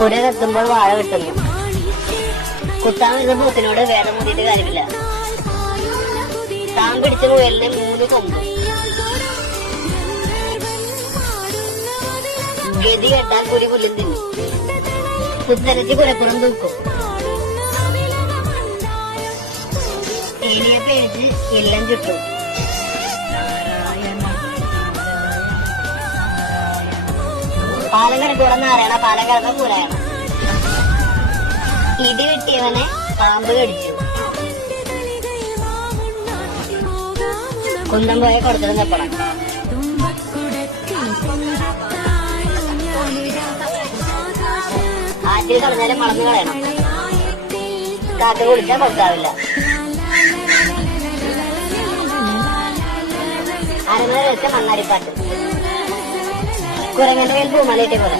പുര കത്തുമ്പോൾ വാഴ കിട്ടുന്നു. കുത്താൻ വരുന്ന പൂത്തിനോട് വേദം മുതിയിട്ട് കാര്യമില്ല. താൻ പിടിച്ച മുയലിന് 3 കൊമ്പ്. ഗതി കെട്ടാൽ പുരി പുല്ലും തിന്നു. കുത്തരച്ച് പുരപ്പുറം തൂക്കും. എലിയെ പേടിച്ച് എല്ലാം ചുട്ടും. പാലം കിടക്കൂടെ നാരായണ, പാലം കിടന്ന പൂരായണ. ഇടി വെട്ടിയവനെ പാമ്പ് കടിച്ചു. കുന്തം പോയ കൊടുത്തിട്ട് നിൽക്കണം. ആറ്റിൽ കളഞ്ഞാലും മണന്ന് കളയണം. കാറ്റ് കുടിച്ചാൽ കൊത്താവില്ല. അരമണ വെച്ച മണ്ണാടിപ്പാട്ട്. കുരങ്ങന്റെ മേൽ പൂമലയിട്ടേ പോലെ.